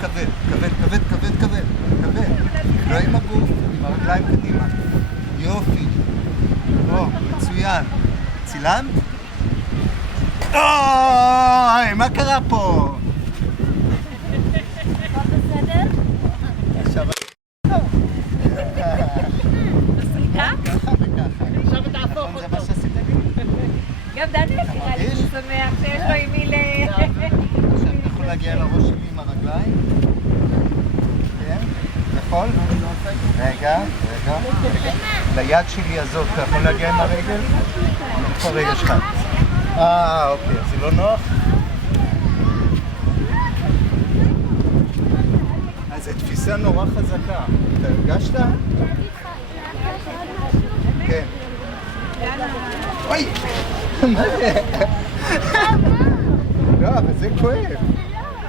כבד, כבד, כבד, כבד, כבד, כבד. לא עם הגוף, עם הרגליים קדימה. יופי. או, מצוין. צילמת? אוי, מה קרה פה? בסדר? עכשיו... מסריקה? ככה וככה. עכשיו תהפוך זה אותו. מה שעשית לי? גם דניאל נראה לי שהוא שמח שיש לו עם מי ל... עכשיו אתה יכול להגיע לראש שלי עם הרגליים? כן? יכול? רגע, רגע. ליד שלי הזאת, אתה יכול להגיע עם הרגל? איפה הרגל שלך? אוקיי, זה לא נוח? אז זו תפיסה נורא חזקה. אתה הרגשת? כן. אוי! מה זה? לא, אבל זה כואב.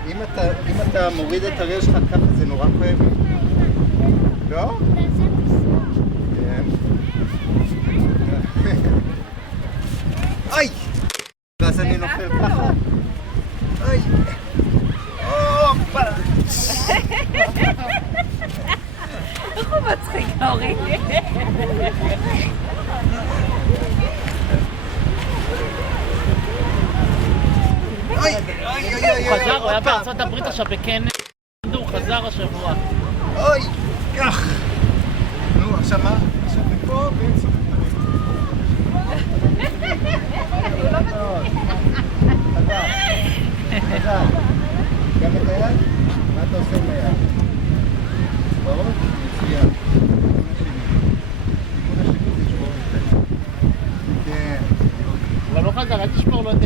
אם אתה מוריד את הרגל שלך ככה, זה נורא כואב. לא? כן. אוי! ואז אני נופל ככה. אוי! הופה! איך הוא מצחיק, אורי? אוי! אוי! אוי! הוא חזר, הוא היה בארצות הברית עכשיו בכנס, הוא חזר השבוע. אוי! כך! נו, עכשיו מה? עכשיו מפה ואינסוף חזר. גם את היד? מה אתה עושה עם היד? ברור? מצוין. כיוון השני זה לשבור את היד. כן. אבל לא חזר, אל תשמור לו את